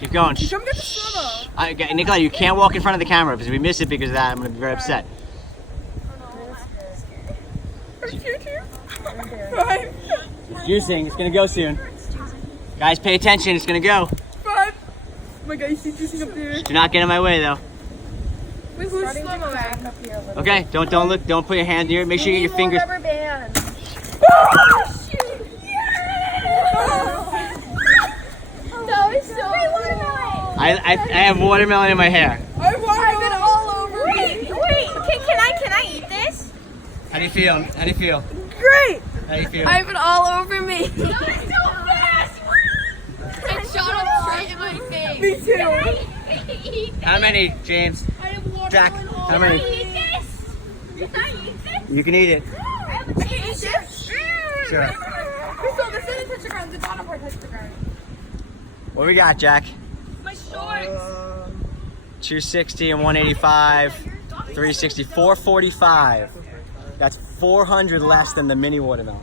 Keep going. Come get the swimmer. Nikolai, you can't walk in front of the camera because if we miss it because of that, I'm going to be very upset. Are you cute here? Five. It's juicing. It's going to go soon. Guys, pay attention. It's going to go. 5. Oh my god, you see juicing up there. Do not get in my way, though. Wait, who's slow-mo at? Okay, don't look. Don't put your hand near it. Make sure you get your fingers. Rubber band. That was so cool. I have watermelon in my hair. I have watermelon all over me. Wait, can I eat this? How do you feel? How do you feel? Great. How do you feel? I have it all over me. That was so fast. It shot up straight in my face. Me too. Can I eat this? How many, James? I have watermelon Jack, all how over many? Can I eat this? Can I eat this? You can eat it. I have a taste. Sure. So this didn't touch the ground. The bottom part touched the ground. What we got, Jack? My shorts. 260 and 185, 360, 445. That's 400 less than the mini watermelon.